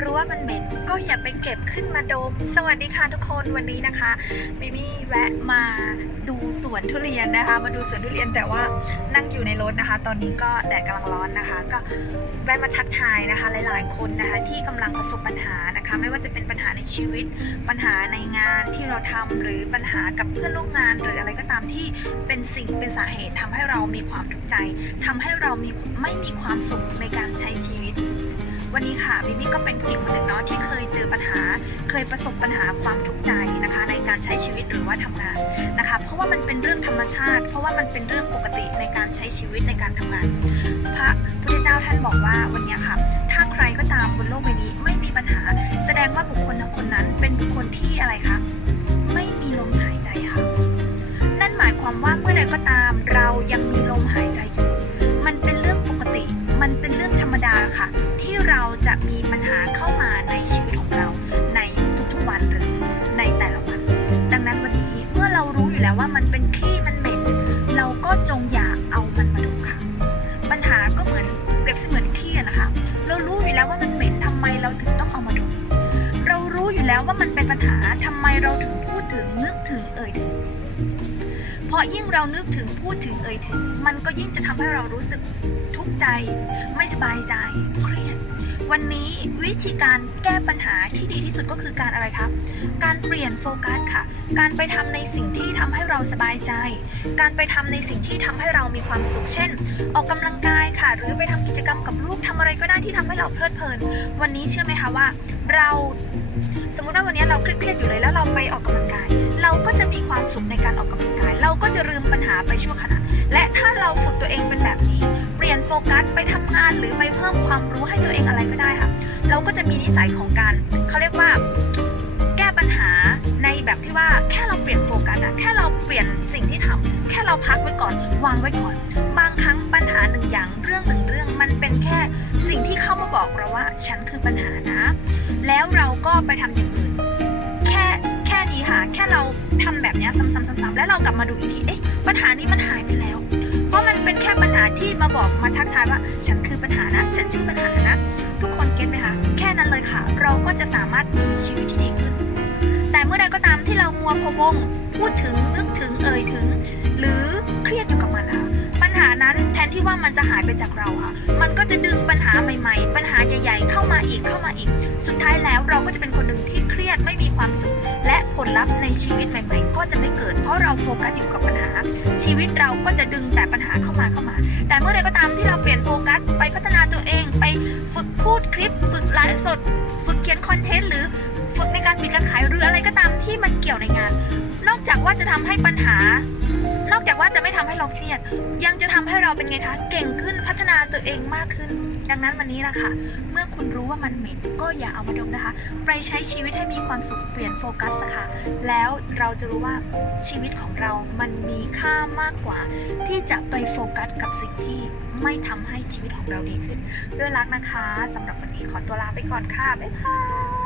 รู้ว่ามันเหม็นก็อย่าไปเก็บขึ้นมาดม สวัสดีค่ะทุกคนวันนี้นะคะมิมี่แวะมาดูสวนทุเรียนนะคะ มาดูสวนทุเรียนแต่ว่านั่งอยู่ในรถนะคะ ตอนนี้ก็แดดกำลังร้อนนะคะ ก็แวะมาทักทายนะคะ หลายๆคนนะคะที่กำลังประสบปัญหานะคะ ไม่ว่าจะเป็นปัญหาในชีวิต ปัญหาในงานที่เราทำหรือปัญหากับเพื่อนร่วมงานหรืออะไรก็ตามที่เป็นสิ่งเป็นสาเหตุทำให้เรามีความทุกข์ใจทำให้เรามีไม่มีความสุขในการใช้ ค่ะมิมี่ก็เป็นผู้หญิงคนหนึ่งเนาะที่เคยเจอปัญหา เคยประสบปัญหาความทุกข์ใจนะคะ ในการใช้ชีวิตหรือว่าทำงานนะคะ เพราะว่ามันเป็นเรื่องธรรมชาติ เพราะว่ามันเป็นเรื่องปกติในการใช้ชีวิตในการทำงาน พระพุทธเจ้าท่านบอกว่าวันนี้ค่ะ ถ้าใครก็ตามบนโลกใบนี้ไม่มีปัญหา แสดงว่าบุคคลคนนั้นเป็นบุคคลที่อะไรคะ ปัญหาทำไมเราถึงพูดถึงนึกถึงเอ่ยถึง เพราะยิ่งเรานึกถึงพูดถึงเอ่ยถึง มันก็ยิ่งจะทำให้เรารู้สึกทุกข์ใจ ไม่สบายใจเครียดวันนี้วิธีการแก้ปัญหาที่ดีที่สุดก็คือการอะไรครับ การเปลี่ยนโฟกัสค่ะ การไปทำในสิ่งที่ทำให้เราสบายใจ การไปทำในสิ่งที่ทำให้เรามีความสุข เช่น ออกกำลังกายค่ะ หรือไปทำกิจกรรมกับลูกทำอะไรก็ได้ที่ทำให้เราเพลิดเพลิน วันนี้เชื่อไหมคะว่า เรา สมมติว่าวันนี้เราเครียดๆอยู่เลยแล้วเราไปออกกำลังกาย เราก็จะมีความสุขในการออกกำลังกาย เราก็จะลืมปัญหาไปชั่วขณะ และถ้าเราฝึกตัวเองเป็นแบบนี้ เปลี่ยนโฟกัสไปทำงานหรือไปเพิ่มความรู้ให้ตัวเองอะไรก็ได้ค่ะ เราก็จะมีนิสัยของการเขาเรียกว่าแก้ปัญหาในแบบที่ว่าแค่เราเปลี่ยนโฟกัสอะแค่เราเปลี่ยนสิ่งที่ทำแค่เราพักไว้ก่อนวางไว้ก่อน บางครั้งปัญหาหนึ่งอย่างเรื่องหนึ่งเรื่องมันเป็นแค่สิ่งที่เข้ามาบอกเราว่าฉันคือปัญหานะ แล้วเราก็ไปทำอย่างอื่น แค่แค่นี้ค่ะ แค่เราทำแบบนี้ซ้ำๆๆๆ แล้วเรากลับมาดูอีกที เอ๊ะ ปัญหานี้มันหายไปแล้ว เพราะมันเป็นแค่ปัญหาที่มาบอกมาทักทายว่า ฉันคือปัญหานะ ฉันชื่อปัญหานะ ทุกคนเก็ตไหมคะ แค่นั้นเลยค่ะ เราก็จะสามารถมีชีวิตที่ดีขึ้น แต่เมื่อใดก็ตามที่เรามัวพะวงพูดถึงนึกถึงเอ่ยถึง หรือเครียดอยู่กับมันนะคะปัญหานั้นแทนที่ว่ามันจะหายไปจากเราค่ะ มันก็จะดึงปัญหาใหม่ ๆ ปัญหา สุดท้ายแล้วเราก็จะเป็นคนหนึ่งที่เครียดไม่มีความสุข และผลลัพธ์ในชีวิตใหม่ ๆ ก็จะไม่เกิด เพราะเราโฟกัสอยู่กับปัญหา ชีวิตเราก็จะดึงแต่ปัญหาเข้ามาเข้ามา แต่เมื่อไรก็ตามที่เราเปลี่ยนโฟกัสไปพัฒนาตัวเอง ไปฝึกพูดคลิป ฝึกไลฟ์สด ฝึกเขียนคอนเทนต์หรือฝึกในการปิดการขายหรืออะไรก็ตามที่มันเกี่ยวในงาน อกจากว่าจะทำให้ปัญหา นอกจากว่าจะไม่ทำให้เราเครียด ยังจะทำให้เราเป็นไงคะ เก่งขึ้นพัฒนาตัวเองมากขึ้น ดังนั้นวันนี้นะคะเมื่อคุณรู้ว่ามันเหม็นก็อย่าเอามาดมนะคะ ไปใช้ชีวิตให้มีความสุขเปลี่ยนโฟกัสนะคะแล้วเราจะรู้ว่าชีวิตของเรามันมีค่ามากกว่า ที่จะไปโฟกัสกับสิ่งที่ไม่ทำให้ชีวิตของเราดีขึ้น ด้วยรักนะคะสำหรับวันนี้ขอตัวลาไปก่อนค่ะบ๊ายบาย